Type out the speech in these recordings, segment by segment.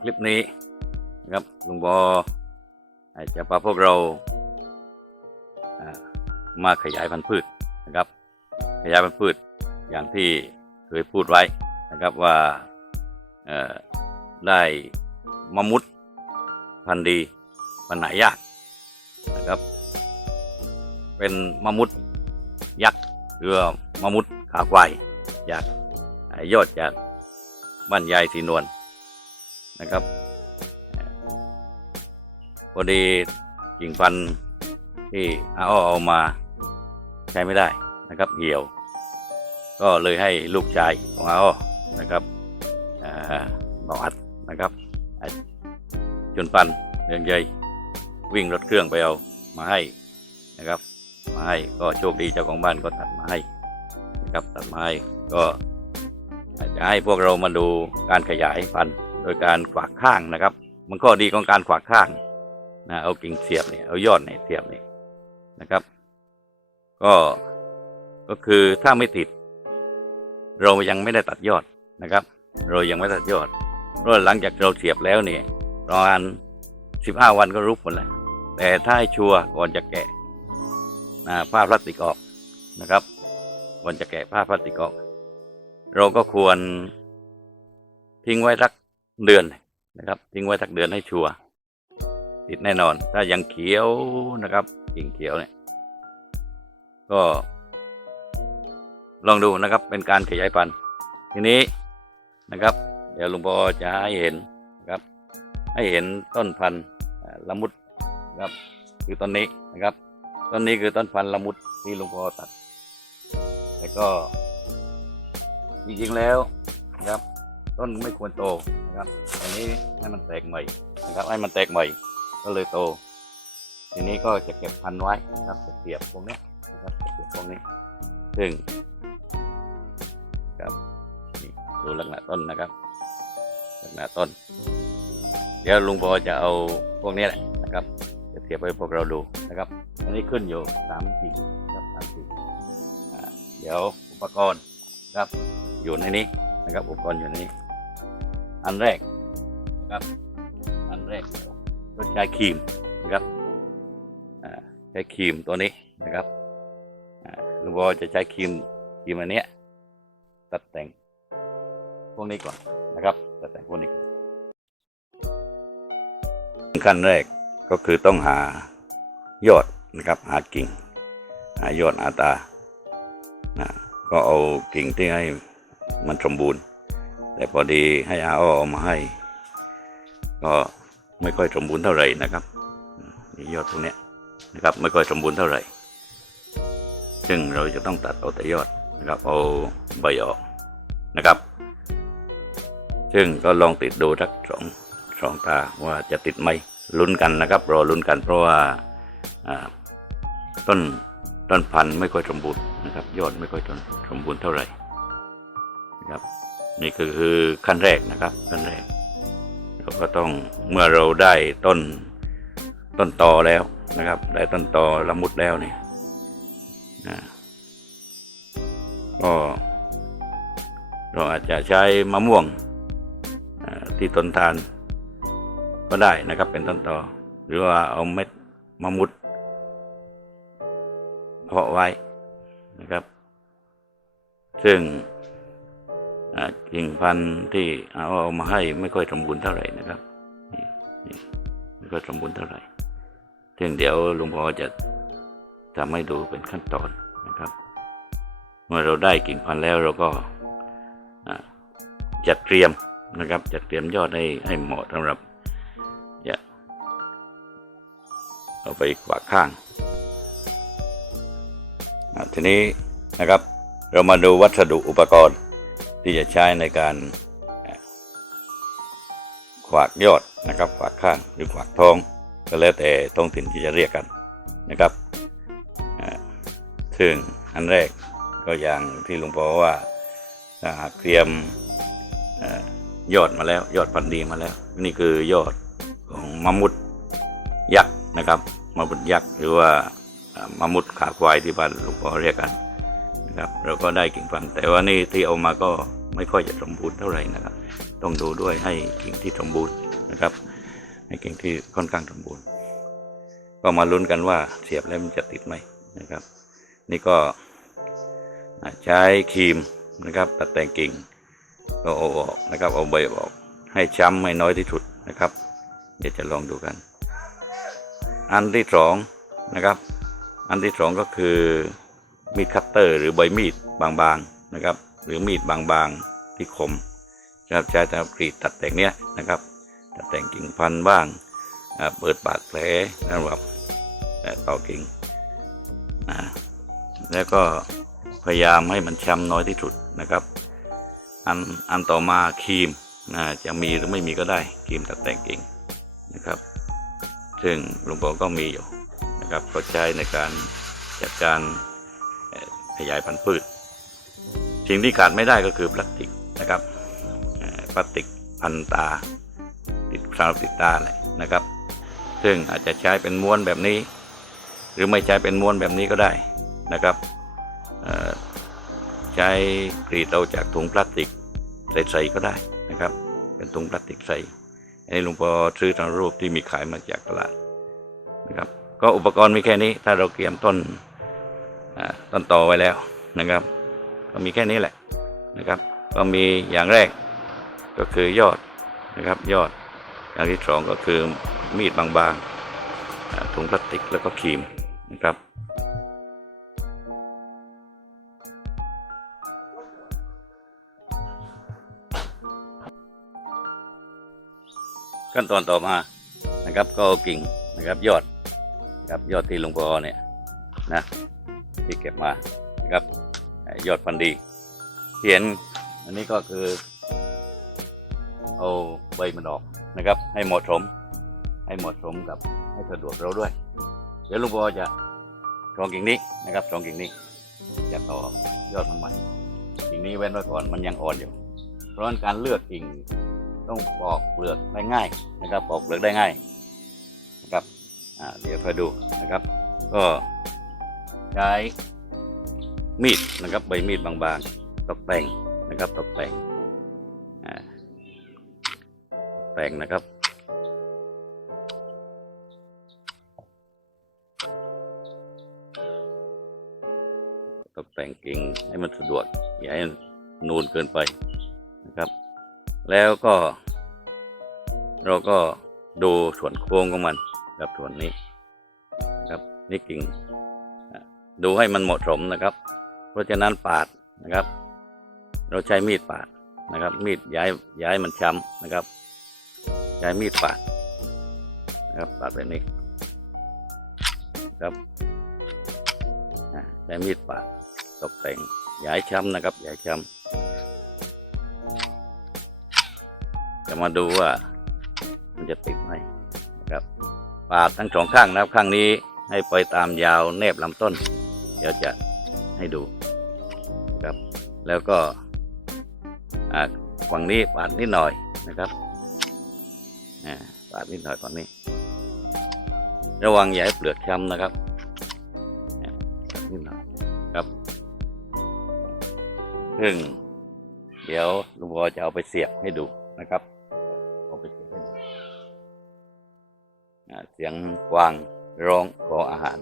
คลิปนี้นะครับลุงบอจะพาพวกเรามาขยายพันธุ์พืชนะครับ ขยายพันธุ์พืชอย่างที่เคยพูดไว้นะครับว่าได้มะมุดพันธุ์ดีพันธุ์ไหายากนะครับ เป็นมะมุดยักษ์หรือมะมุดขาควายจากยอดจากบ้านยายสีนวล นะครับพอดีกิ่งพันธุ์ที่อาอ้อเอามาใช้ไม่ได้นะครับเหี่ยว ก็เลยให้ลูกชายของอาอ้อนะครับเอ่อบอกอัดนะครับอะจนปันเรืองใยวิ่งรถเครื่องไปเอามาให้นะครับ มาให้ก็โชคดีเจ้าของบ้านก็ตัดมาให้นะครับตัดมาให้ก็จะให้พวกเรามาดูการขยายพันธุ์ โดยการขวากข้างนะครับ มันข้อดีของการขวากข้างนะเอากิ่งเสียบเนี่ยเอายอดเนี่ยเสียบเนี่ยนะครับ ก็ก็คือถ้าไม่ติด เรายังไม่ได้ตัดยอดนะครับ เรายังไม่ตัดยอดเพราะหลังจากเราเสียบแล้วเนี่ยประมาณสิบห้าวันก็รุบหมดแล้วแต่ถ้าให้ชัวร์ก่อนจะแกะนะผ้าพลาสติกออกนะครับก่อนจะแกะผ้าพลาสติกออก เราก็ควรทิ้งไว้สัก เดือนนะครับ ทิ้งไว้สักเดือนให้ชัวร์ติดแน่นอน ถ้ายังเขียวนะครับกิ่งเขียวเนี่ยก็ ลองดูนะครับเป็นการขยายพันธุ์ทีนี้นะครับ เดี๋ยวหลุงพ่อจะให้เห็นนะครับ ให้เห็นต้นพันธุ์ละมุดนะครับคือต้นนี้นะครับต้นนี้คือต้นพันธุ์ละมุดที่หลุงพอตัด แต่ก็จริงๆแล้วนะครับ ต้นไม่ควรโต นะครับ อันนี้ให้มันแตกใหม่นะครับ ให้มันแตกใหม่ ก็เลยโต ทีนี้ก็จะเก็บพันไว้นะครับจะเสียบพวกนี้นะครับเสียบพวกนี้ ซึ่งครับนี่ดูลักษณะต้นนะครับลักษณะต้น เดี๋ยวลุงพอจะเอาพวกนี้แหละนะครับ จะเสียบให้พวกเราดูนะครับ อันนี้ขึ้นอยู่สามกิ่งนะครับสามกิ่เดี๋ยวอุปกรณ์นะครับอยู่ในนี้นะครับอุปกรณ์อยู่ในนี้ อันแรกนะครับ อันแรกก็ใช้ครีมนะครับอ่าใช้ครีมตัวนี้นะครับอ่าหรือว่าจะใช้ครีมครีมอันเนี้ยตัดแต่งพวกนี้ก่อนนะครับ ตัดแต่งพวกนี้ก่อนขั้นแรกก็คือต้องหายอดนะครับ หากิ่ง หายอดหาตานะก็เอากิ่งที่ให้มันสมบูรณ์ แต่พอดีให้อาอ้อเอามาให้ ก็ไม่ค่อยสมบูรณ์เท่าไหร่นะครับยอดตรงนี้นะครับไม่ค่อยสมบูรณ์เท่าไหร่ ซึ่งเราจะต้องตัดเอาแต่ยอดนะครับเอาใบออกนะครับ ซึ่งก็ลองติดดูสักสองสองตาว่าจะติดไหมลุ้นกันนะครับ รอลุ้นกันเพราะว่าอ่าต้นต้นพันธุ์ไม่ค่อยสมบูรณ์นะครับ ยอดไม่ค่อยสมบูรณ์เท่าไหร่นะครับ นี่คือคือขั้นแรกนะครับขั้นแรก เราก็ต้องเมื่อเราได้ต้นต้นตอแล้วนะครับ ได้ต้นตอละมุดแล้วเนี่ยนะก็เราอาจจะใช้มะม่วงที่ต้นทานก็ได้นะครับเป็นต้นตอ หรือว่าเอาเม็ดมะมุดเพาะไว้นะครับ ซึ่ง กิ่งพันธุ์ที่เอาเอามาให้ไม่ค่อยสมบูรณ์เท่าไหร่นะครับนี่ไม่ค่อยสมบูรณ์เท่าไหร่ซึ่งเดี๋ยวลวงพ่อจะทำให้ดูเป็นขั้นตอนนะครับ เมื่อเราได้กิ่งพันธุ์แล้วเราก็จัดเตรียมนะครับจัดเตรียมยอดให้ให้เหมาะสำหรับจะเอาไปขวากข้างทีนี้นะครับเรามาดูวัสดุอุปกรณ์ ที่จะใช้ในการขวากยอดนะครับขวากข้างหรือขวากท้อง ก็แล้วแต่ท้องถิ่นที่จะเรียกกันนะครับซึ่งอันแรกก็อย่างที่หลวงพ่อว่าหากเตรียมอยอดมาแล้วยอดพันธุ์ดีมาแล้ว นี่คือยอดของมะมุดยักษ์นะครับมะมุดยักษ์หรือว่าอ่ามะมุดขาควายที่บ้านหลวงพ่อเรียกกัน นะครับเราก็ได้กิ่งพันธุ์แต่ว่านี่ที่เอามาก็ไม่ค่อยจะสมบูรณ์เท่าไหร่นะครับ ต้องดูด้วยให้กิ่งที่สมบูรณ์นะครับให้กิ่งที่ค่อนข้างสมบูรณ์ ก็มาลุ้นกันว่าเสียบแล้วมันจะติดไหมนะครับ นี่ก็ใช้ครีมนะครับ ตัดแต่งกิ่งก็เอาออกนะครับเอาใบออก ให้ช้ำให้น้อยที่สุดนะครับ เดี๋ยวจะลองดูกัน อันที่สองนะครับ อันที่สองก็คือ มีดคัตเตอร์หรือใบมีดบางๆนะครับ หรือมีดบางๆที่คมนะครับใช้สำหรับกรีดตัดแต่งเนี้ยนะครับตัดแต่งกิ่งพันธุ์บ้างเปิดปากแผลสำหรับต่อกิ่งอ่าแล้วก็พยายามให้มันช้ำน้อยที่สุดนะครับ อันอันต่อมาครีมนะจะมีหรือไม่มีก็ได้ครีมตัดแต่งกิ่งนะครับ ซึ่งหลวงพ่อก็มีอยู่นะครับก็ใช้ในการจัดการ ขยายพันธุ์พืช สิ่งที่ขาดไม่ได้ก็คือพลาสติกนะครับพลาสติกพันตา ติดสำหรับติดตาเลยนะครับ ซึ่งอาจจะใช้เป็นม้วนแบบนี้ หรือไม่ใช้เป็นม้วนแบบนี้ก็ได้นะครับใช้กรีดเอาจากถุงพลาสติกใส่ๆก็ได้นะครับ เป็นถุงพลาสติกใส่อันนี้หลวงพ่อซื้อทางรูปที่มีขายมาจากตลาดนะครับ ก็อุปกรณ์มีแค่นี้ถ้าเราเตรียมต้น ต้นต่อไว้แล้วนะครับ ก็มีแค่นี้แหละนะครับ ก็มีอย่างแรกก็คือยอดนะครับ ยอดอย่างที่สองก็คือมีดบางๆถุงพลาสติกแล้วก็ครีมนะครับขั้นตอนต่อมานะครับก็กิ่งนะครับยอดนะครับยอดที่ลวงพอเนี่ยนะ ที่เก็บมานะครับยอดพันธุ์ดีที่เห็นอันนี้ก็คือ เอาใบมันออกนะครับ ให้เหมาะสม ให้เหมาะสมกับให้สะดวกเราด้วย เดี๋ยวลุงพ่อจะสองกิ่งนี้นะครับสองกิ่งนี้จะต่อยอดมันใหม่กิ่งนี้เว้นไว้ก่อนมันยังอ่อนอยู่ เพราะฉะนั้นการเลือกกิ่งต้องปอกเปลือกได้ง่ายนะครับปอกเปลือกได้ง่ายนะครับเดี๋ยวคอยดูนะครับ ก็ ใช้มีดนะครับใบมีดบางๆตกแต่งนะครับตกแต่งแต่งนะครับตกแต่งกิ่งให้มันสะดวกอย่าให้นูนเกินไปนะครับ แล้วก็ เราก็ดูส่วนโค้งของมันกับส่วนนี้ ครับนี่กิ่ง ดูให้มันเหมาะสมนะครับ เพราะฉะนั้นปาดนะครับ เราใช้มีดปาดนะครับ มีดย้ายย้ายมันช้ำนะครับใช้มีดปาดนะครับปาดแบบนี้ครับใช้มีดปาดตกแต่งย้ายช้ำนะครับย้ายช้ำจะมาดูว่ามันจะติดไหมนะครับปาดทั้งสองข้างนะครับข้างนี้ให้ไปตามยาวแนบลำต้น เดี๋ยวจะให้ดูครับ แล้วก็อ่าฝั่งนี้ปาดนิดหน่อยนะครับอ่าปาดนิดหน่อยก่อนนี้ ระวังอย่าให้เปลือกช้ำนะครับปาดนิดหน่อยครับซึ่งเดี๋ยวลุงบอจะเอาไปเสียบให้ดูนะครับเอาไปเสียบให้ดูอ่าเสียงกวางร้องขออาหาร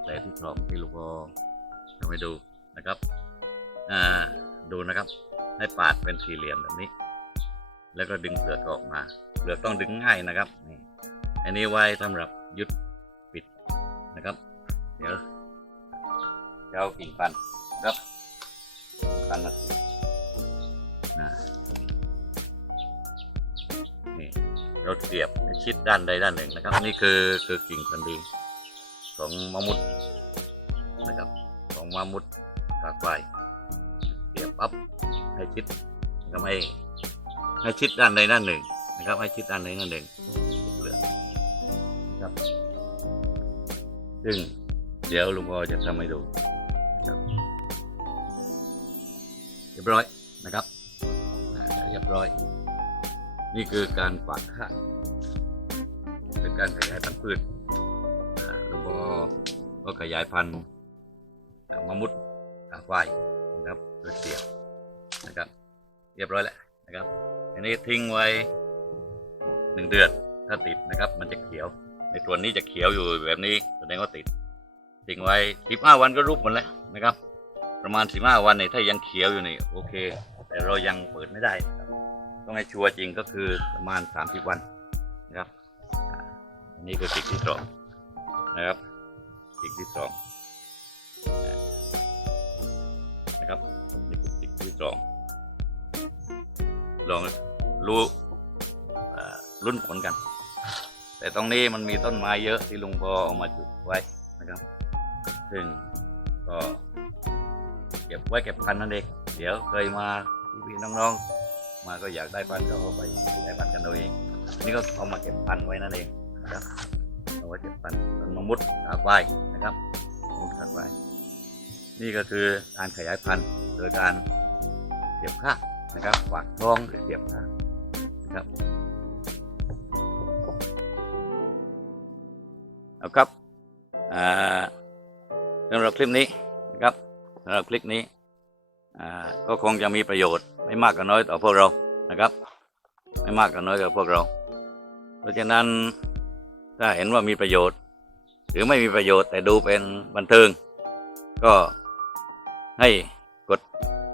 แผลที่สองที่ลูกพ่อทำให้ดูนะครับอ่าดูนะครับ ให้ปาดเป็นสี่เหลี่ยมแบบนี้ แล้วก็ดึงเปลือกออกมาเปลือกต้องดึงง่ายนะครับนี่อันนี้ไว้สำหรับยึดปิดนะครับ เดี๋ยวเอากิ่งพันครับพันมานี่เราเสียบให้ชิดด้านใดด้านหนึ่งนะครับ นี่คือคือกิ่งพันธุ์ดี ของมะมุดนะครับของมะมุดกากไฟเสียบปั๊บให้ชิดทำให้ให้ชิดด้านใดด้านหนึ่งนะครับ ให้ชิดด้านใดด้านหนึ่งเปลือกนะครับซึ่งเดี๋ยวลุงพ่อจะทำให้ดูนะครับเรียบร้อยนะครับเรียบร้อย นี่คือการฝากข้าเป็นการขยายพันธุ์พืช ก็ขยายพันธุ์มะมุดกาไฟนะครับโดยเสียบนะครับ เรียบร้อยแล้วนะครับ อันนี้ทิ้งไว้หนึ่งเดือนถ้าติดนะครับ มันจะเขียว ในส่วนนี้จะเขียวอยู่แบบนี้แสดงว่าติดทิ้งไว้สิบห้าวันก็รูปหมดแล้วนะครับ ประมาณสิบห้าวันเนี่ยถ้ายังเขียวอยู่นี่โอเค แต่เรายังเปิดไม่ได้ ต้องให้ชัวร์จริงก็คือประมาณสามสิบวันนะครับอันนี้คือสิ่งที่สอง นะครับสิ่งที่สองนะครับนี่คือสิ่งที่สองลองรู้รุ่นผลกัน แต่ตรงนี้มันมีต้นไม้เยอะที่ลุงพอเอามาจุดไว้นะครับซึ่งก็เก็บไว้เก็บพันนั่นเองเดี๋ยวเคยมาพี่ๆน้องๆ มาก็อยากได้พันก็เอาไปได้พันกันเอาเอง นี่ก็เอามาเก็บพันไว้นั่นเองนะครับ เอาไว้เจ็ดพันต้นมะมุดกาไฟนะครับมะมุดกาไฟนี่ก็คือการขยายพันธุ์โดยการเสียบข้านะครับฝากท้องหรือเสียบข้านะครับเอาครับสำหรับคลิปนี้นะครับสำหรับคลิปนี้ก็คงจะมีประโยชน์ไม่มากก็น้อยต่อพวกเรานะครับ ไม่มากก็น้อยต่อพวกเรา เพราะฉะนั้น ถ้าเห็นว่ามีประโยชน์ หรือไม่มีประโยชน์แต่ดูเป็นบันเทิง ก็ให้กด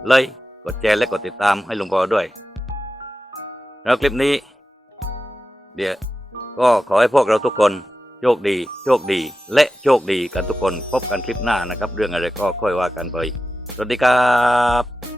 ไลค์กดแชร์และกดติดตามให้ลุงปอด้วย แล้วคลิปนี้ เดี๋ยวก็ขอให้พวกเราทุกคนโชคดี โชคดี และโชคดีกันทุกคนพบกันคลิปหน้านะครับ เรื่องอะไรก็ค่อยว่ากันไป สวัสดีครับ